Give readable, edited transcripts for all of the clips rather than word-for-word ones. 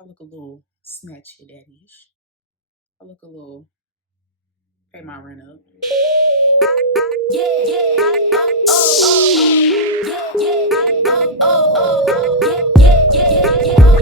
I look a little snatchy daddy-ish. I look a little pay my rent up. Yeah, yeah, oh, oh, yeah, yeah, oh, oh, yeah, yeah, yeah.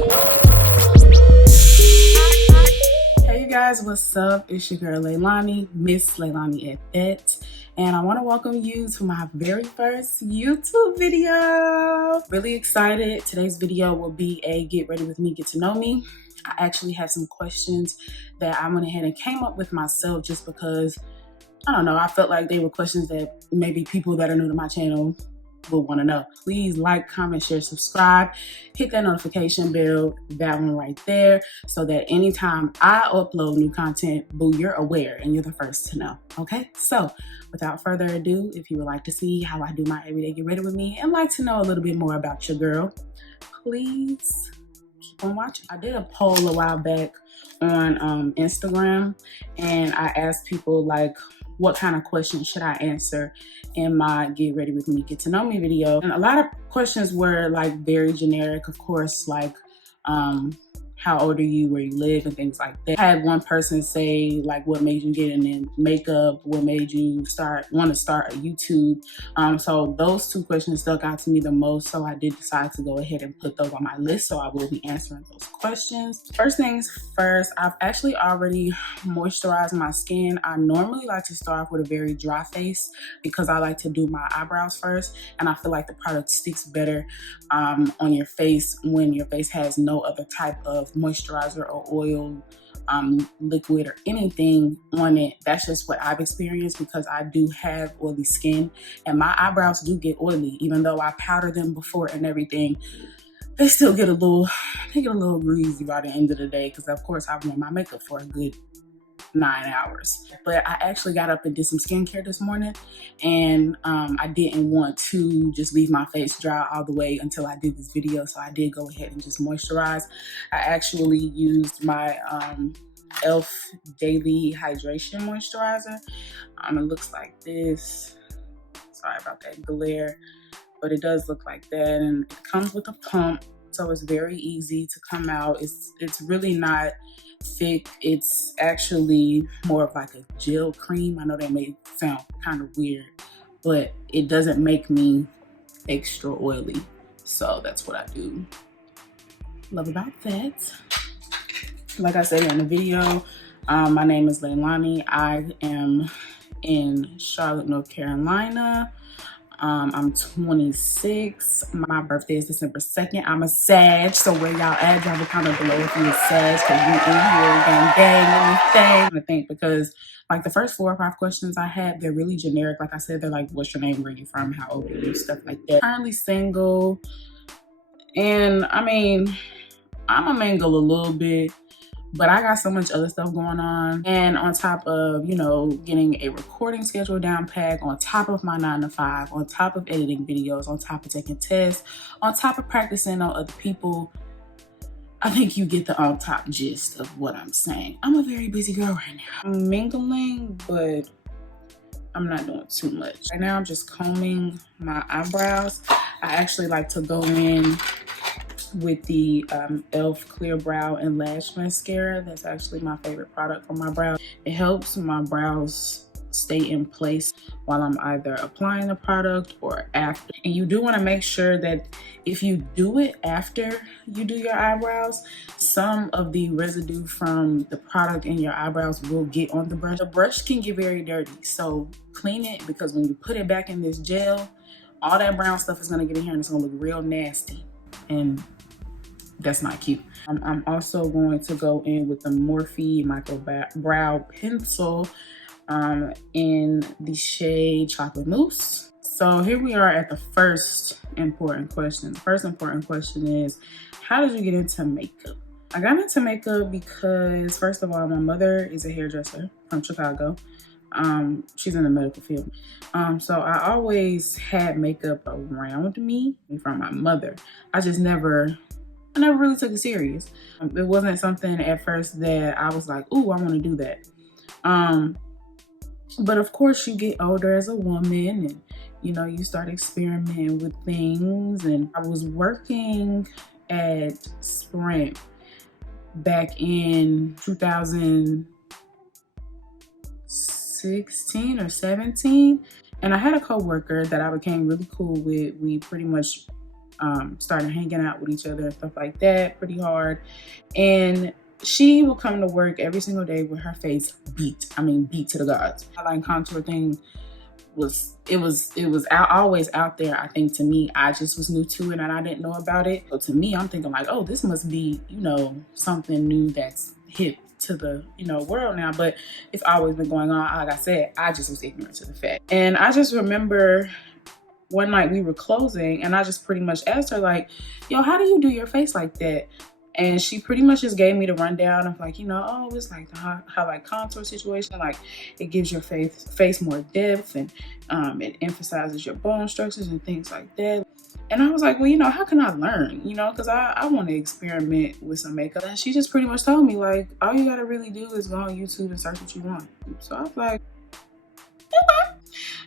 Hey you guys, what's up? It's your girl Leilani, Miss Leilani at that. And I want to welcome you to my very first YouTube video. Really excited. Today's video will be a get ready with me, get to know me. I actually have some questions that I went ahead and came up with myself just because, I don't know, I felt like they were questions that maybe people that are new to my channel will want to know. Please like, comment, share, subscribe, hit that notification bell, that one right there, so that anytime I upload new content, boo, you're aware and you're the first to know, okay? So without further ado, if you would like to see how I do my everyday get ready with me and like to know a little bit more about your girl, please keep on watching. I did a poll a while back on Instagram, and I asked people like, what kind of questions should I answer in my get ready with me, get to know me video? And a lot of questions were like very generic, of course, like how old are you, where you live, and things like that. I had one person say like, what made you get in makeup, what made you want to start a YouTube. So those two questions stuck out to me the most, so I did decide to go ahead and put those on my list, so I will be answering those questions. First things first, I've actually already moisturized my skin. I normally like to start off with a very dry face because I like to do my eyebrows first, and I feel like the product sticks better on your face when your face has no other type of moisturizer or oil, liquid or anything on it. That's just what I've experienced because I do have oily skin and my eyebrows do get oily. Even though I powder them before and everything, they still get a little greasy by the end of the day because of course I've worn my makeup for a good 9 hours. But I actually got up and did some skincare this morning, and I didn't want to just leave my face dry all the way until I did this video, so I did go ahead and just moisturize. I actually used my e.l.f. Daily Hydration Moisturizer. It looks like this. Sorry about that glare, but it does look like that, and it comes with a pump, so it's very easy to come out. It's really not thick. It's actually more of like a gel cream. I know that may sound kind of weird, but it doesn't make me extra oily, so that's what I do love about that. Like I said in the video, my name is Leilani. I am in Charlotte, North Carolina. I'm 26. My birthday is December 2nd. I'm a Sag, so where y'all at? Drop a comment below if you're a Sag, because you in here, gang, anything. I think because like the first 4 or 5 questions I had, they're really generic. Like I said, they're like, what's your name, where you from, how old are you, stuff like that. Currently single, and I mean, I'm a mingle a little bit, but I got so much other stuff going on. And on top of, you know, getting a recording schedule down pat, on top of my 9 to 5, on top of editing videos, on top of taking tests, on top of practicing on other people, I think you get the on top gist of what I'm saying. I'm a very busy girl right now. I'm mingling, but I'm not doing too much. Right now I'm just combing my eyebrows. I actually like to go in with the e.l.f. Clear Brow and Lash Mascara. That's actually my favorite product for my brows. It helps my brows stay in place while I'm either applying the product or after. And you do want to make sure that if you do it after you do your eyebrows, some of the residue from the product in your eyebrows will get on the brush. The brush can get very dirty, so clean it, because when you put it back in this gel, all that brown stuff is going to get in here and it's going to look real nasty. And that's not cute. I'm also going to go in with the Morphe Micro Brow Pencil in the shade Chocolate Mousse. So here we are at the first important question. The first important question is, how did you get into makeup? I got into makeup because, first of all, my mother is a hairdresser from Chicago. She's in the medical field. So I always had makeup around me from my mother. I never really took it serious. It wasn't something at first that I was like, ooh, I want to do that. But of course you get older as a woman and, you know, you start experimenting with things. And I was working at Sprint back in 2016 or 17. And I had a coworker that I became really cool with. We pretty much started hanging out with each other and stuff like that pretty hard. And she would come to work every single day with her face beat to the gods. Highlight contour thing was always out there. I think to me, I just was new to it and I didn't know about it. So to me, I'm thinking like, oh, this must be, you know, something new that's hip to the, you know, world now. But it's always been going on. Like I said, I just was ignorant to the fact. And I just remember one night we were closing and I just pretty much asked her like, yo, how do you do your face like that? And she pretty much just gave me the rundown of like, you know, oh, it's like the highlight contour situation. Like it gives your face more depth and it emphasizes your bone structures and things like that. And I was like, well, you know, how can I learn? You know, because I want to experiment with some makeup. And she just pretty much told me like, all you got to really do is go on YouTube and search what you want. So I was like, okay.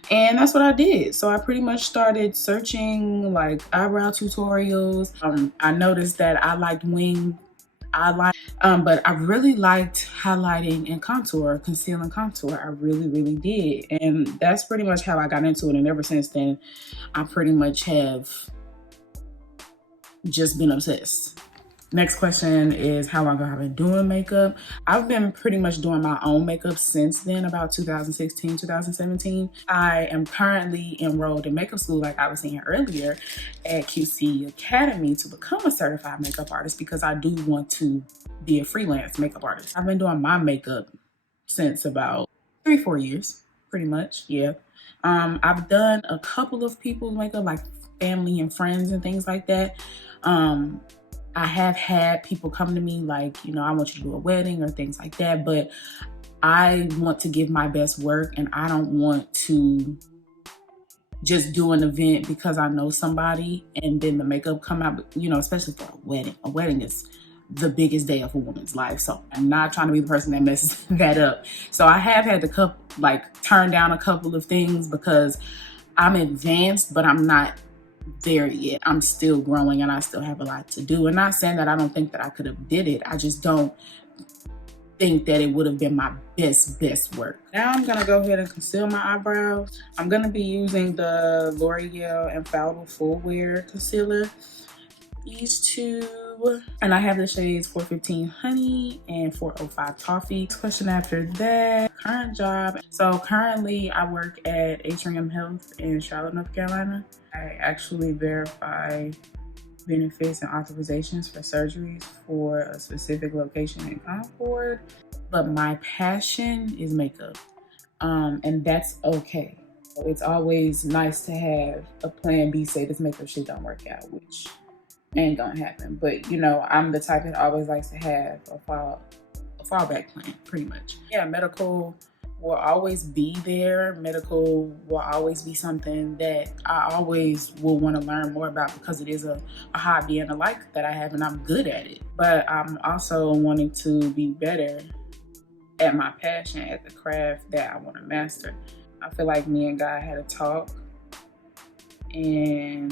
And that's what I did. So I pretty much started searching like eyebrow tutorials. I noticed that I liked wing eyeliner, but I really liked highlighting and contour, conceal and contour. I really, really did. And that's pretty much how I got into it. And ever since then, I pretty much have just been obsessed. Next question is how long have I been doing makeup? I've been pretty much doing my own makeup since then, about 2016, 2017. I am currently enrolled in makeup school, like I was saying earlier, at QC Academy to become a certified makeup artist because I do want to be a freelance makeup artist. I've been doing my makeup since about 3-4 years, pretty much, yeah. I've done a couple of people's makeup, like family and friends and things like that. I have had people come to me like, you know, I want you to do a wedding or things like that, but I want to give my best work and I don't want to just do an event because I know somebody and then the makeup come out, you know, especially for a wedding. A wedding is the biggest day of a woman's life. So I'm not trying to be the person that messes that up. So I have had to turn down a couple of things because I'm advanced, but I'm not there yet. I'm still growing and I still have a lot to do. And not saying that I don't think that I could have did it. I just don't think that it would have been my best work. Now I'm gonna go ahead and conceal my eyebrows. I'm gonna be using the L'Oreal Infallible Full Wear Concealer. These two, and I have the shades 415 Honey and 405 Toffee. Question after that, current job. So currently I work at Atrium Health in Charlotte, North Carolina. I actually verify benefits and authorizations for surgeries for a specific location in Concord. But my passion is makeup, and that's okay. It's always nice to have a plan B, say this makeup shit don't work out, which ain't gonna happen. But you know, I'm the type that always likes to have a fallback plan, pretty much. Yeah, medical will always be there. Medical will always be something that I always will want to learn more about because it is a hobby and a like that I have and I'm good at it. But I'm also wanting to be better at my passion, at the craft that I want to master. I feel like me and God had a talk and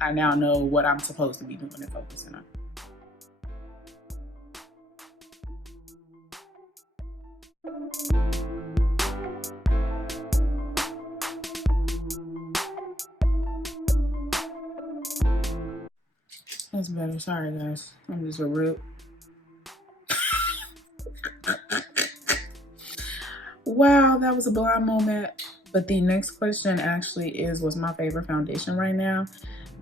I now know what I'm supposed to be doing and focusing on. That's better. Sorry, guys. I'm just a real. Wow, that was a blind moment. But the next question actually is, what's my favorite foundation right now?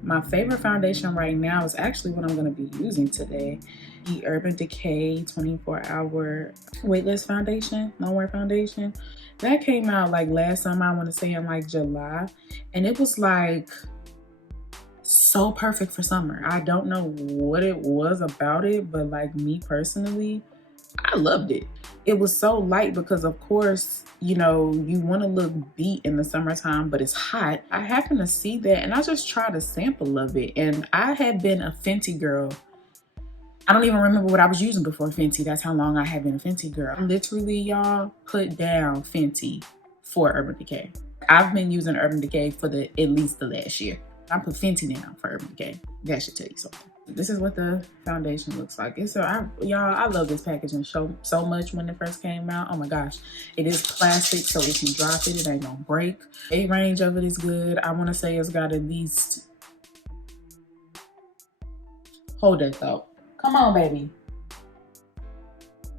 My favorite foundation right now is actually what I'm going to be using today. The Urban Decay 24-hour Weightless foundation, long-wear foundation. That came out like last summer, I want to say in like July. And it was like so perfect for summer. I don't know what it was about it, but like me personally, I loved it. It was so light because of course, you know, you want to look beat in the summertime, but it's hot. I happened to see that and I just tried a sample of it. And I had been a Fenty girl. I don't even remember what I was using before Fenty. That's how long I had been a Fenty girl. Literally, y'all, put down Fenty for Urban Decay. I've been using Urban Decay for at least the last year. I put Fenty down for Urban Decay. That should tell you something. This is what the foundation looks like. Y'all, I love this packaging so much when it first came out. Oh my gosh. It is plastic, so if you drop it, it ain't gonna break. A range of it is good. I wanna say it's got at least, hold that thought. Come on, baby.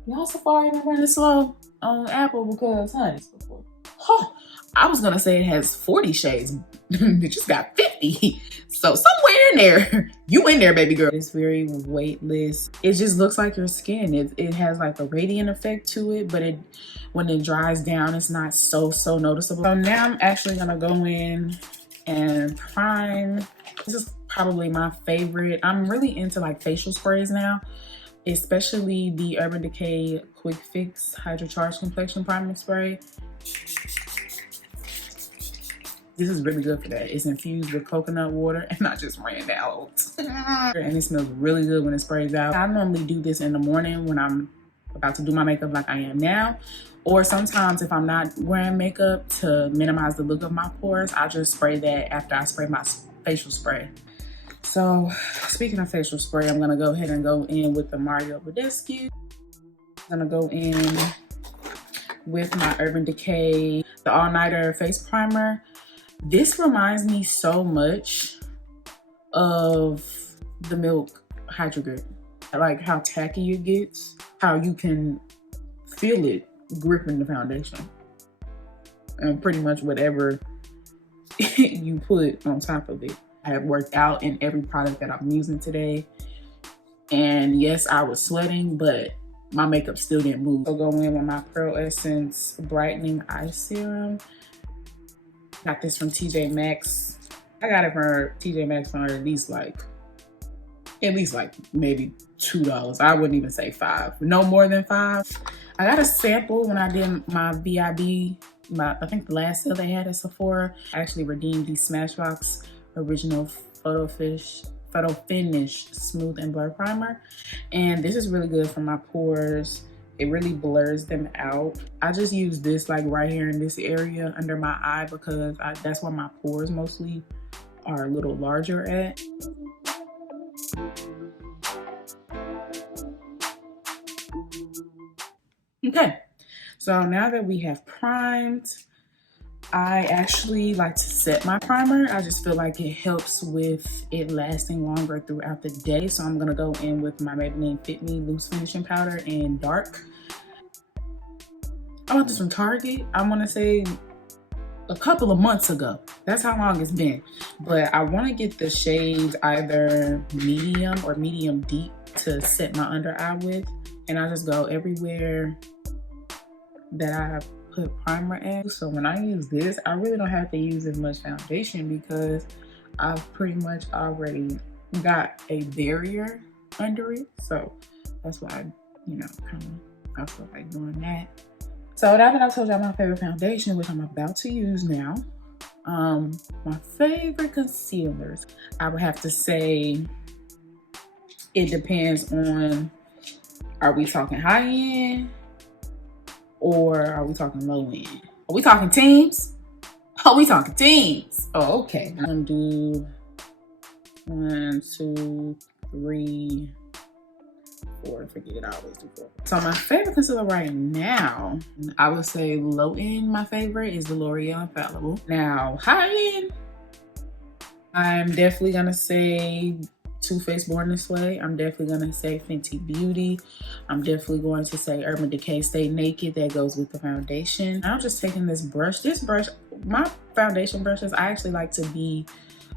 Y'all Safari been running slow on Apple because, honey, before. Huh. I was gonna say it has 40 shades. It just got 50. So somewhere in there, you in there, baby girl. It's very weightless. It just looks like your skin. It has like a radiant effect to it, but when it dries down, it's not so noticeable. So now I'm actually gonna go in and prime. This is probably my favorite. I'm really into like facial sprays now, especially the Urban Decay Quick Fix Hydra-Charged Complexion Priming Spray. This is really good for that. It's infused with coconut water, and I just ran out. And it smells really good when it sprays out. I normally do this in the morning when I'm about to do my makeup like I am now. Or sometimes if I'm not wearing makeup, to minimize the look of my pores, I just spray that after I spray my facial spray. So speaking of facial spray, I'm gonna go ahead and go in with the Badescu. I'm gonna go in with my Urban Decay, the All Nighter Face Primer. This reminds me so much of the Milk Hydro Grip. I like how tacky it gets, how you can feel it gripping the foundation. And pretty much whatever you put on top of it. I have worked out in every product that I'm using today. And yes, I was sweating, but my makeup still didn't move. I'll go in with my Pearl Essence Brightening Eye Serum. Got this from TJ Maxx. I got it from TJ Maxx for at least like maybe $2. I wouldn't even say $5. No more than $5. I got a sample when I did my VIB, I think the last sale they had at Sephora. I actually redeemed the Smashbox Original Photo Finish Smooth and Blur Primer. And this is really good for my pores. It really blurs them out. I just use this like right here in this area under my eye because that's where my pores mostly are a little larger at. Okay, so now that we have primed, I actually like to set my primer. I just feel like it helps with it lasting longer throughout the day. So I'm gonna go in with my Maybelline Fit Me Loose Finishing Powder in Dark. I bought this from Target, I wanna say a couple of months ago. That's how long it's been. But I wanna get the shades either medium or medium deep to set my under eye with. And I just go everywhere that I put primer at. So when I use this, I really don't have to use as much foundation because I've pretty much already got a barrier under it. So that's why I feel like doing that. So now that I told y'all my favorite foundation, which I'm about to use now, my favorite concealers, I would have to say it depends on, are we talking high end or are we talking low end? Are we talking teams? Oh, we talking teams. Oh, okay. I'm gonna do 1, 2, 3, 4. Forget it, I always do 4. So my favorite concealer right now, I would say low end, my favorite is the L'Oreal Infallible. Now, high end, I'm definitely gonna say Too Faced Born This Way. I'm definitely gonna say Fenty Beauty. I'm definitely going to say Urban Decay Stay Naked. That goes with the foundation. I'm just taking this brush. This brush, my foundation brushes, I actually like to be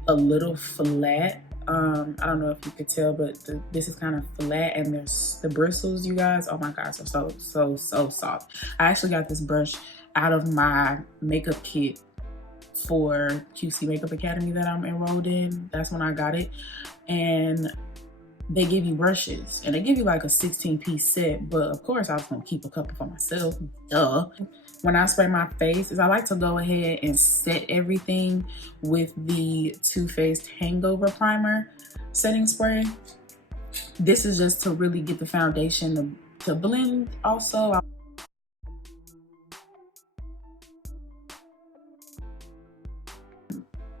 a little flat. I don't know if you could tell, but this is kind of flat, and there's the bristles, you guys. Oh my gosh, are so soft. I actually got this brush out of my makeup kit for QC Makeup Academy that I'm enrolled in. That's when I got it. And they give you brushes, and they give you like a 16-piece set, but of course I was gonna keep a couple for myself, duh. When I spray my face, I like to go ahead and set everything with the Too Faced Hangover Primer setting spray. This is just to really get the foundation to blend also.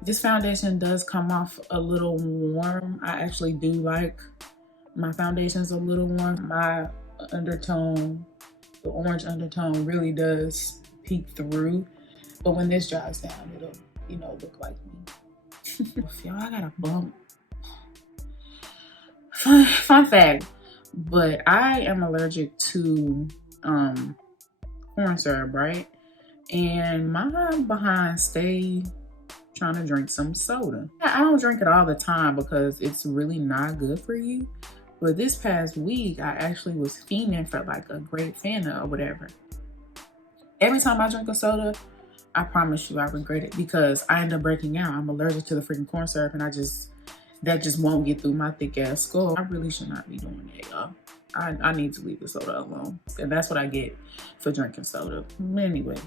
This foundation does come off a little warm. I actually do like my foundations a little warm. My undertone, the orange undertone really does peek through. But when this dries down, it'll, you know, look like me. Y'all, I got a bump. Fun fact, but I am allergic to corn syrup, right? And my behind stay trying to drink some soda. I don't drink it all the time because it's really not good for you. But this past week, I actually was fiending for like a grape Fanta or whatever. Every time I drink a soda, I promise you I regret it because I end up breaking out. I'm allergic to the freaking corn syrup and that just won't get through my thick ass skull. I really should not be doing that, y'all. I need to leave the soda alone. And that's what I get for drinking soda. Anyway,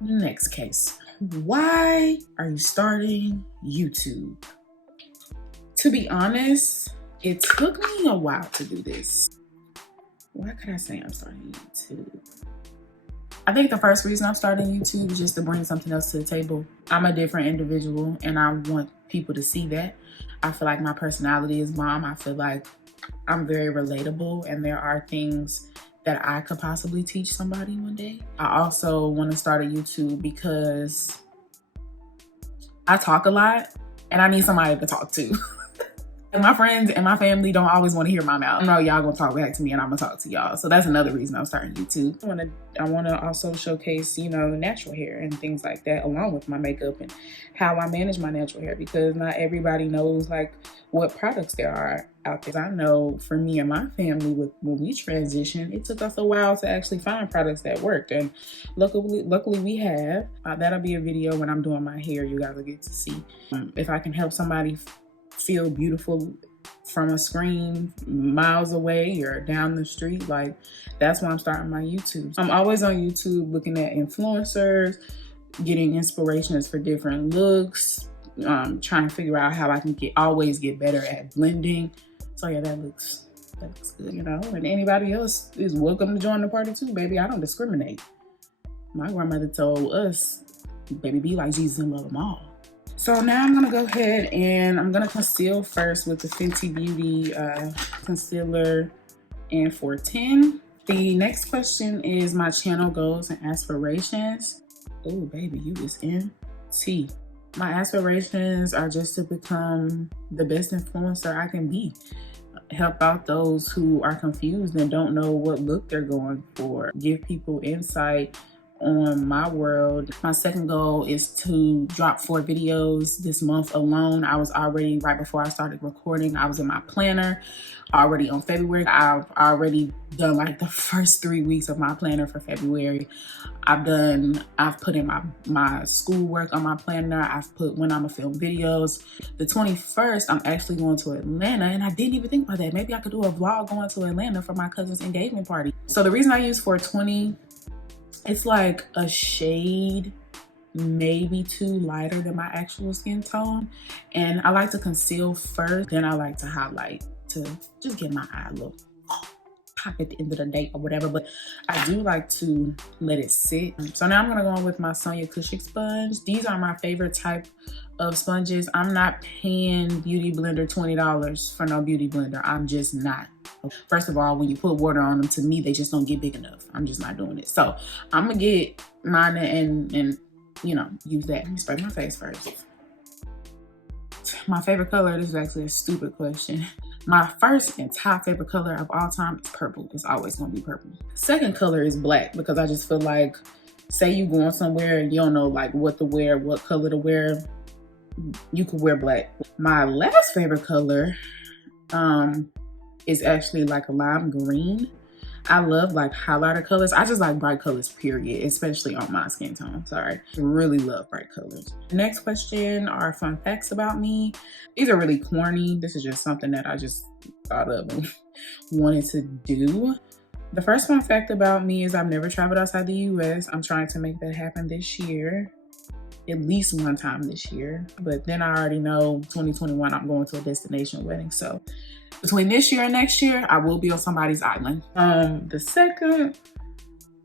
next case. Why are you starting YouTube? To be honest, it took me a while to do this. Why could I say I'm starting YouTube? I think the first reason I'm starting YouTube is just to bring something else to the table. I'm a different individual and I want people to see that. I feel like my personality is bomb. I feel like I'm very relatable and there are things that I could possibly teach somebody one day. I also want to start a YouTube because I talk a lot and I need somebody to talk to. And my friends and my family don't always want to hear my mouth. I know y'all gonna talk back to me and I'm gonna talk to y'all. So that's another reason I'm starting YouTube. I wanna also showcase, you know, natural hair and things like that along with my makeup and how I manage my natural hair because not everybody knows like what products there are out there. I know for me and my family when we transitioned, it took us a while to actually find products that worked. And luckily we have. That'll be a video when I'm doing my hair. You guys will get to see. If I can help somebody feel beautiful from a screen miles away or down the street, like that's why I'm starting my YouTube. I'm always on YouTube looking at influencers, getting inspirations for different looks, trying to figure out how I can always get better at blending. So yeah, that looks good, you know. And anybody else is welcome to join the party too, baby. I don't discriminate. My grandmother told us, baby, be like Jesus and love them all. So now I'm gonna go ahead and I'm gonna conceal first with the Fenty Beauty concealer in 410. The next question is my channel goals and aspirations. Oh baby, you is in T. My aspirations are just to become the best influencer I can be. Help out those who are confused and don't know what look they're going for. Give people insight on my world. My second goal is to drop 4 videos this month alone. I was already, right before I started recording, I was in my planner already on February. I've already done like the first 3 weeks of my planner for February. I've put in my schoolwork on my planner. I've put when I'm gonna film videos. The 21st, I'm actually going to Atlanta and I didn't even think about that. Maybe I could do a vlog going to Atlanta for my cousin's engagement party. So the reason I use 420, it's like a shade, maybe 2 lighter than my actual skin tone. And I like to conceal first, then I like to highlight to just get my eye a little pop at the end of the day or whatever. But I do like to let it sit. So now I'm gonna go on with my Sonia Kashuk sponge. These are my favorite type of sponges. I'm not paying Beauty Blender $20 for no Beauty Blender. I'm just not. First of all, when you put water on them, to me, they just don't get big enough. I'm just not doing it. So I'm gonna get mine and you know, use that. Let me spray my face first. My favorite color, this is actually a stupid question. My first and top favorite color of all time is purple. It's always gonna be purple. Second color is black because I just feel like, say you going somewhere and you don't know like what to wear, what color to wear, you could wear black. My last favorite color is actually like a lime green. I love like highlighter colors. I just like bright colors, period, especially on my skin tone. Sorry, really love bright colors. Next question are fun facts about me. These are really corny. This is just something that I just thought of and wanted to do. The first fun fact about me is I've never traveled outside the US. I'm trying to make that happen this year. At least one time this year. But then I already know 2021, I'm going to a destination wedding. So between this year and next year, I will be on somebody's island. The second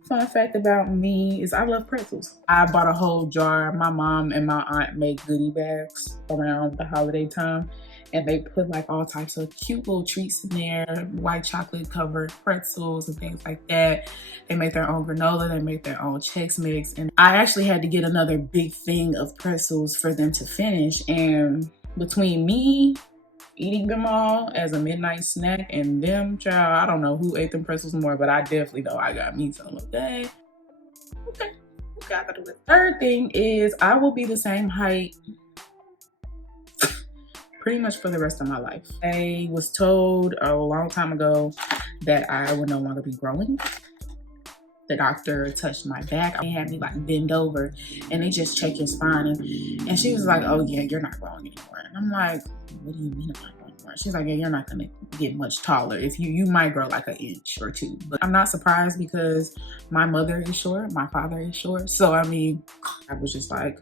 Fun fact about me is I love pretzels. I bought a whole jar. My mom and my aunt make goodie bags around the holiday time, and they put like all types of cute little treats in there, white chocolate covered pretzels and things like that. They make their own granola, they make their own Chex Mix, and I actually had to get another big thing of pretzels for them to finish. And between me eating them all as a midnight snack and them, child, I don't know who ate them pretzels more, but I definitely know I got me some. Okay. The third thing is I will be the same height pretty much for the rest of my life. I was told a long time ago that I would no longer be growing. The doctor touched my back. They had me like bend over and they just checked your spine. And she was like, oh yeah, you're not growing anymore. And I'm like, what do you mean I'm not growing anymore? She's like, yeah, you're not gonna get much taller. If you might grow like an inch or two. But I'm not surprised because my mother is short, my father is short. So I mean, I was just like,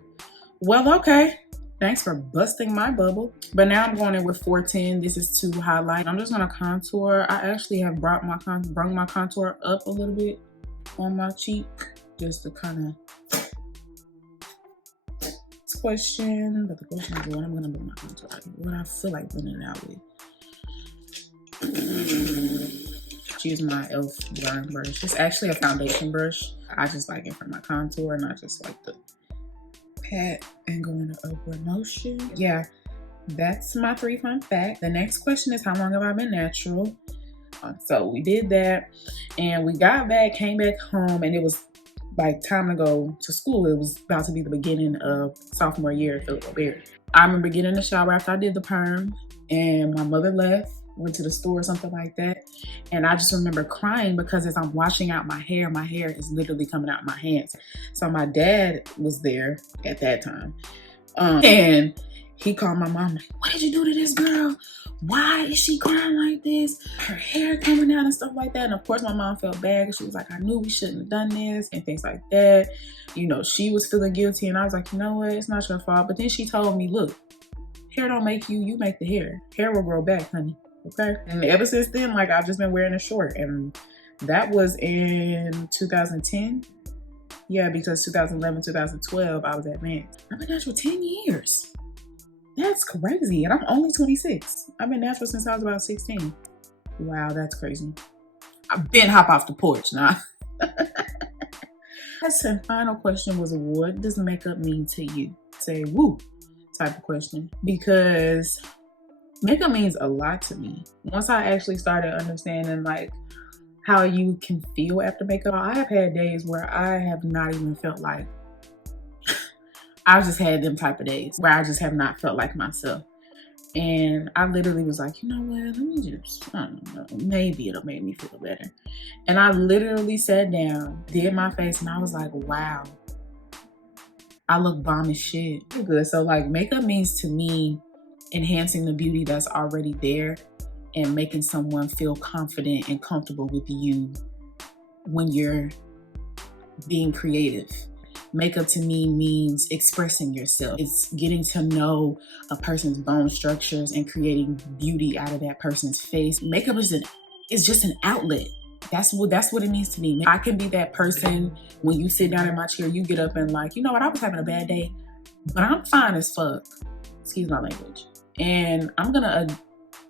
well, okay. Thanks for busting my bubble. But now I'm going in with 410. This is to highlight. I'm just gonna contour. I actually have brought my contour up a little bit on my cheek just to kind of question. But the question is what I'm gonna blend my contour out with. What I feel like blending it out with. Use my e.l.f. blurring brush. It's actually a foundation brush. I just like it for my contour and I just like the pat and go in an upward motion. Yeah, that's my 3 fun facts. The next question is how long have I been natural? So we did that and we got back, came back home, and it was like time to go to school. It was about to be the beginning of sophomore year at Filt'r. I remember getting in the shower after I did the perm and my mother left, went to the store or something like that. And I just remember crying because as I'm washing out my hair is literally coming out my hands. So my dad was there at that time. And he called my mom like, what did you do to this girl? Why is she crying like this? Her hair coming out and stuff like that. And of course my mom felt bad. She was like, I knew we shouldn't have done this and things like that. You know, she was feeling guilty and I was like, you know what? It's not your fault. But then she told me, look, hair don't make you, you make the hair. Hair will grow back, honey. Okay. And ever since then, like I've just been wearing a short, and that was in 2010. Yeah, because 2011, 2012, I was at Vance. I've been natural 10 years. That's crazy. And I'm only 26. I've been natural since I was about 16. Wow, that's crazy. I've been hop off the porch now. The final question was, what does makeup mean to you? Say woo type of question. Because makeup means a lot to me. Once I actually started understanding like how you can feel after makeup, I have had days where I have not even felt like, I've just had them type of days where I just have not felt like myself. And I literally was like, you know what, let me just, I don't know, maybe it'll make me feel better. And I literally sat down, did my face, and I was like, wow, I look bomb as shit. Good. So like makeup means to me enhancing the beauty that's already there and making someone feel confident and comfortable with you when you're being creative. Makeup to me means expressing yourself. It's getting to know a person's bone structures and creating beauty out of that person's face. Makeup is just an outlet. That's what it means to me. I can be that person when you sit down in my chair, you get up and like, you know what, I was having a bad day, but I'm fine as fuck. Excuse my language. And I'm gonna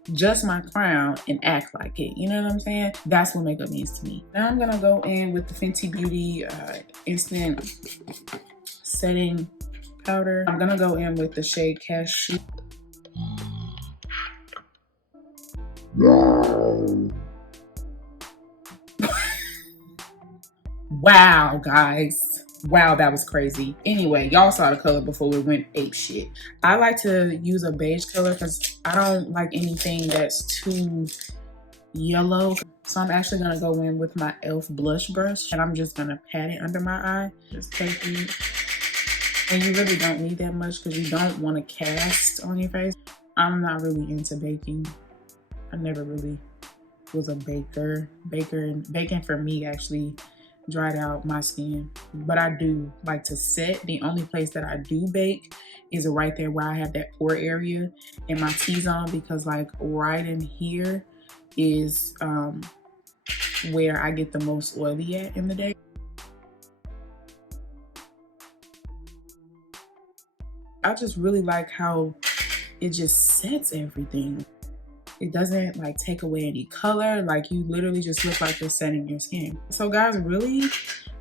adjust my crown and act like it. You know what I'm saying? That's what makeup means to me. Now I'm gonna go in with the Fenty Beauty Instant Setting Powder. I'm gonna go in with the shade Cashew. Wow, guys. Wow, that was crazy. Anyway, y'all saw the color before we went ape shit. I like to use a beige color because I don't like anything that's too yellow. So I'm actually gonna go in with my e.l.f. blush brush and I'm just gonna pat it under my eye. Just take it. And you really don't need that much because you don't want to cast on your face. I'm not really into baking. I never really was a baker. Baking for me actually dried out my skin, but I do like to set. The only place that I do bake is right there where I have that pore area in my T-zone, because like right in here is where I get the most oily at in the day. I just really like how it just sets everything. It doesn't like take away any color. Like you literally just look like you're setting your skin. So guys, really,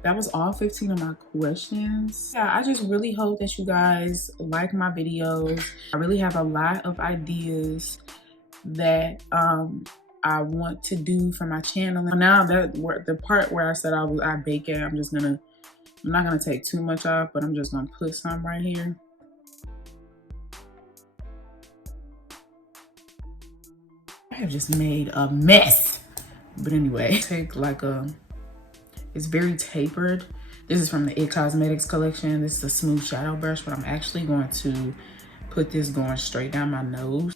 that was all 15 of my questions. Yeah, I just really hope that you guys like my videos. I really have a lot of ideas that I want to do for my channel. Now that the part where I said I bake it, I'm not gonna take too much off, but I'm just gonna put some right here. I have just made a mess. But anyway, take like it's very tapered. This is from the It Cosmetics collection. This is a smooth shadow brush, but I'm actually going to put this going straight down my nose.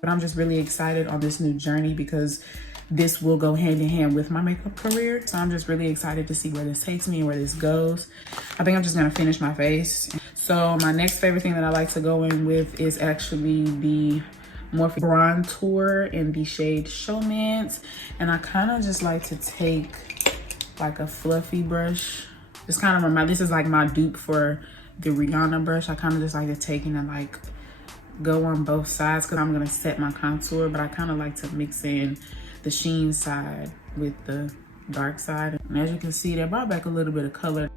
But I'm just really excited on this new journey because this will go hand in hand with my makeup career. So I'm just really excited to see where this takes me and where this goes. I think I'm just gonna finish my face. So my next favorite thing that I like to go in with is actually the Morphe Brontour in the shade Showmance. And I kind of just like to take like a fluffy brush. Just kind of this is like my dupe for the Rihanna brush. I kind of just like to take it and like go on both sides because I'm gonna set my contour, but I kind of like to mix in the sheen side with the dark side. And as you can see, they brought back a little bit of color.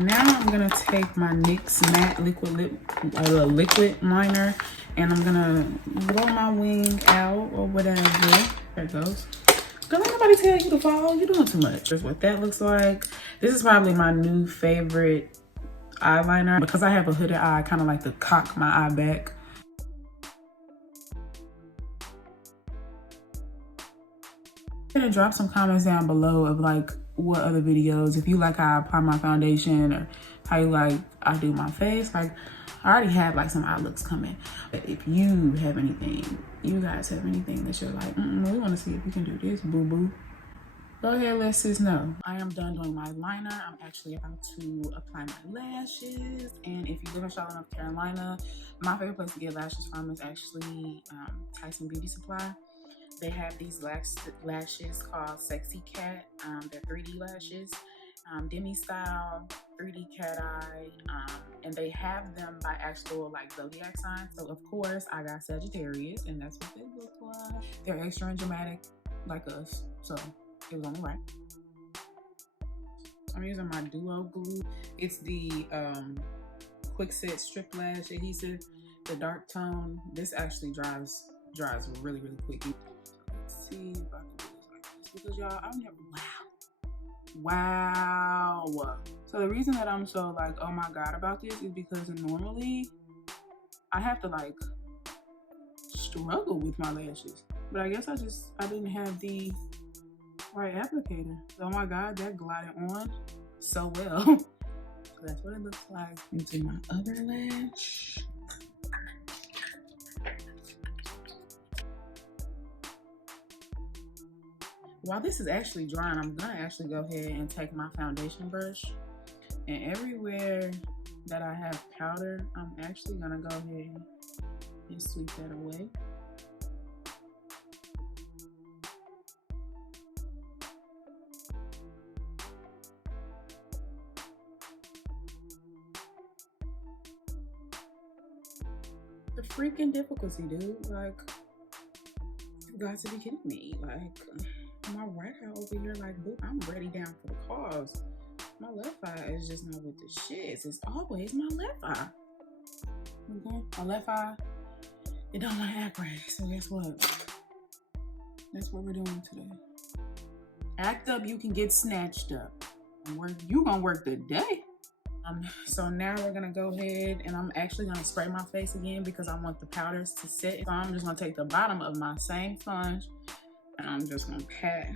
Now I'm gonna take my NYX matte liquid liner and I'm gonna blow my wing out or whatever. There it goes. Don't let nobody tell you to fall. You're doing too much. That's what that looks like. This is probably my new favorite eyeliner. Because I have a hooded eye, I kind of like to cock my eye back. I'm gonna drop some comments down below of like what other videos, if you like how I apply my foundation or how you like I do my face. Like I already have like some eye looks coming, but if you have anything, you guys have anything that you're like, we want to see if you can do this, boo boo, go ahead, let sis know. I am done doing my liner. I'm actually about to apply my lashes. And if you live in Charlotte, North Carolina, my favorite place to get lashes from is actually Tisun Beauty Supply. They have these lashes called Sexy Cat. They're 3D lashes, demi style, 3D cat eye, and they have them by actual like zodiac signs. So of course I got Sagittarius, and that's what they look like. They're extra and dramatic like us, so it was only right. I'm using my Duo Glue. It's the Quick Set Strip Lash Adhesive, the dark tone. This actually dries really quick. Let's see if I can do this like this because y'all, I've never, wow. So the reason that I'm so like, oh my god about this is because normally I have to like struggle with my lashes, but I guess I didn't have the right applicator. Oh my god, that glided on so well. So that's what it looks like. Into my other lash. While this is actually drying, I'm gonna actually go ahead and take my foundation brush, and everywhere that I have powder, I'm actually gonna go ahead and sweep that away. The freaking difficulty, dude. Like, you got to be kidding me. Like, my right eye over here, like, boo, I'm ready down for the cause. My left eye is just not with the shits. It's always my left eye. Okay? My left eye, it don't want to act right. So guess what? That's what we're doing today. Act up, you can get snatched up. You gonna work the day. So now we're gonna go ahead and I'm actually gonna spray my face again because I want the powders to set. So I'm just gonna take the bottom of my same sponge and I'm just gonna pat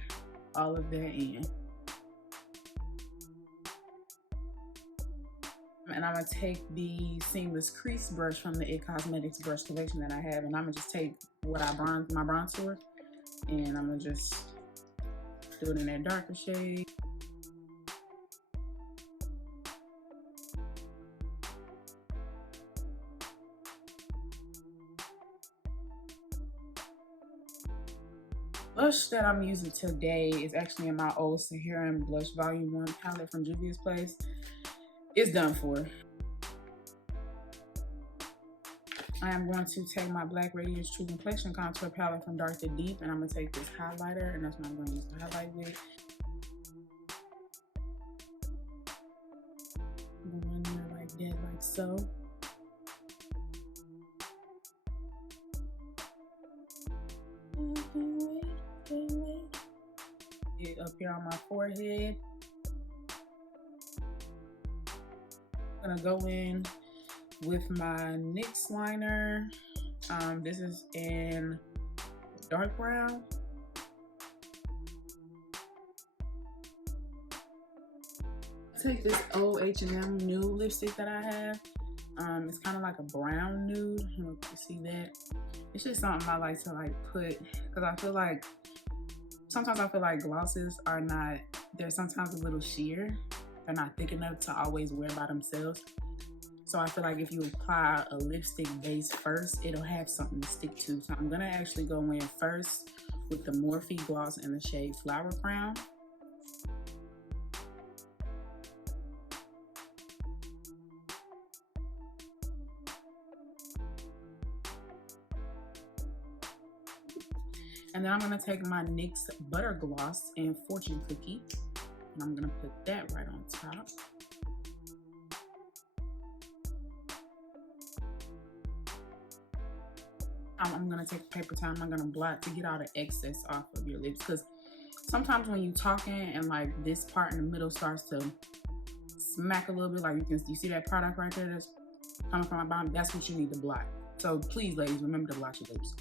all of that in. And I'm gonna take the seamless crease brush from the It Cosmetics brush collection that I have, and I'm gonna just take what my bronzer And I'm gonna just do it in that darker shade. Blush that I'm using today is actually in my old Serum Blush Volume 1 palette from Juvia's Place. It's done for. I am going to take my Black Radiance True Complexion Contour palette from Dark to Deep, and I'm going to take this highlighter, and that's what I'm going to use to highlight with. Go in there like that, like so. Get up here on my forehead. I'm gonna go in with my NYX liner. This is in dark brown. Take this old H&M nude lipstick that I have. It's kind of like a brown nude. I don't know if you see that. It's just something I like to put, because I feel like sometimes I feel like glosses are not, they're sometimes a little sheer. They're not thick enough to always wear by themselves. So I feel like if you apply a lipstick base first, it'll have something to stick to. So I'm gonna actually go in first with the Morphe gloss in the shade Flower Crown. And then I'm gonna take my NYX Butter Gloss in Fortune Cookie, and I'm gonna put that right on top. I'm gonna take paper towel, I'm gonna blot to get all the excess off of your lips, because sometimes when you're talking and like this part in the middle starts to smack a little bit, like you see that product right there that's coming from my bottom, that's what you need to blot. So please, ladies, remember to blot your lips.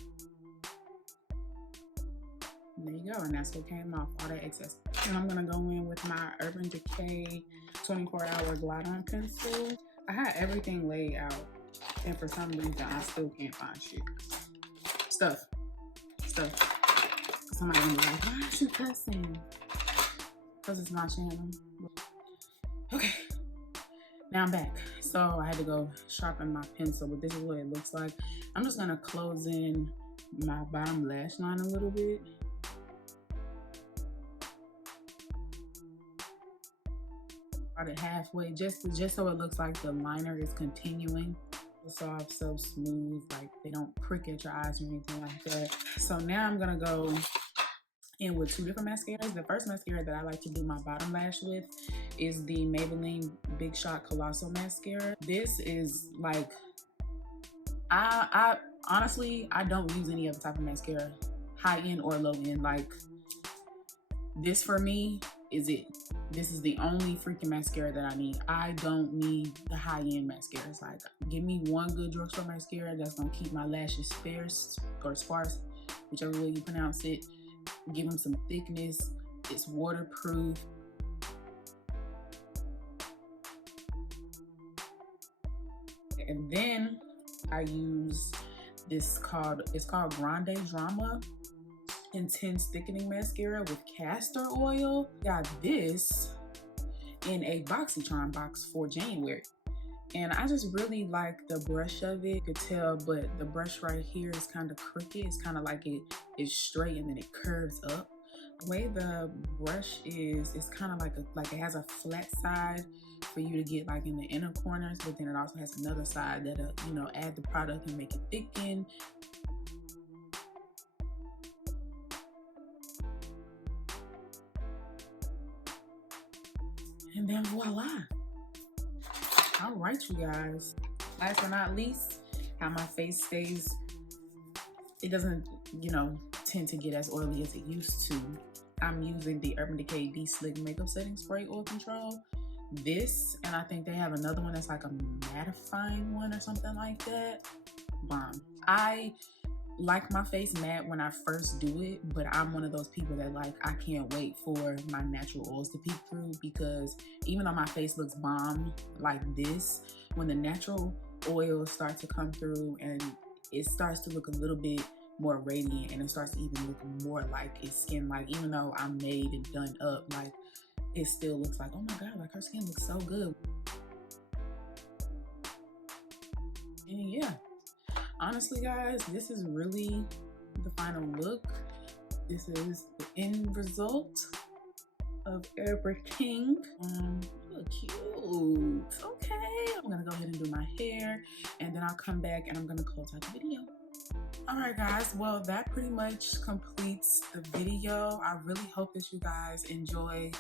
There you go, and that's what came off, all that excess. And I'm gonna go in with my Urban Decay 24-hour glide on pencil. I had everything laid out, and for some reason I still can't find shit. Stuff. Somebody gonna be like, why aren't you cussing? Because it's my channel. Okay, now I'm back. So I had to go sharpen my pencil, but this is what it looks like. I'm just gonna close in my bottom lash line a little bit. About it halfway, just so it looks like the liner is continuing. Soft, so smooth, like they don't prick at your eyes or anything like that. So now I'm gonna go in with two different mascaras. The first mascara that I like to do my bottom lash with is the Maybelline Big Shot Colossal Mascara. This is like, I honestly, I don't use any other type of mascara, high end or low end. Like, this for me is it. This is the only freaking mascara that I need. I don't need the high-end mascaras. Like, give me one good drugstore mascara that's gonna keep my lashes sparse or sparse, whichever way you pronounce it. Give them some thickness. It's waterproof. And then I use this it's called Grande Drama Intense Thickening Mascara with castor oil. Got this in a BoxyCharm box for January, and I just really like the brush of it. You could tell, but the brush right here is kind of crooked. It's kind of like it is straight and then it curves up. The way the brush is, it's kind of like it has a flat side for you to get like in the inner corners, but then it also has another side that'll, you know, add the product and make it thicken. And then voila. All right, you guys. Last but not least, how my face stays, it doesn't, you know, tend to get as oily as it used to. I'm using the Urban Decay De-Slick Makeup Setting Spray Oil Control. This, and I think they have another one that's like a mattifying one or something like that. Bomb. I like my face matte when I first do it, but I'm one of those people that like, I can't wait for my natural oils to peek through, because even though my face looks bomb like this, when the natural oils start to come through and it starts to look a little bit more radiant, and it starts to even look more like his skin. Like, even though I'm made and done up, like, it still looks like, oh my god, like her skin looks so good. And yeah, honestly guys, this is really the final look. This is the end result of everything. Look cute. Okay, I'm gonna go ahead and do my hair, and then I'll come back and I'm gonna close out the video. Alright guys, well that pretty much completes the video. I really hope that you guys enjoy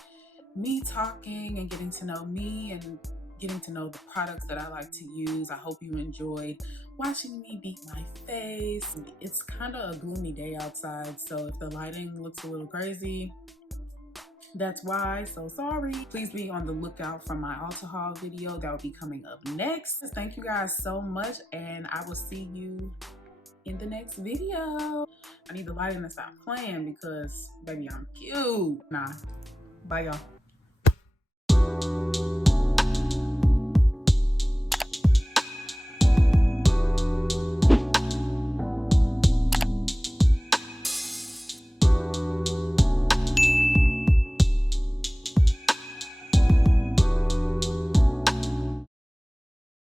me talking and getting to know me and getting to know the products that I like to use. I hope you enjoyed watching me beat my face. It's kind of a gloomy day outside, so if the lighting looks a little crazy, that's why. So sorry. Please be on the lookout for my Ulta haul video that will be coming up next. Thank you guys so much, and I will see you in the next video. I need the lighting to stop playing because baby, I'm cute. Nah, bye y'all.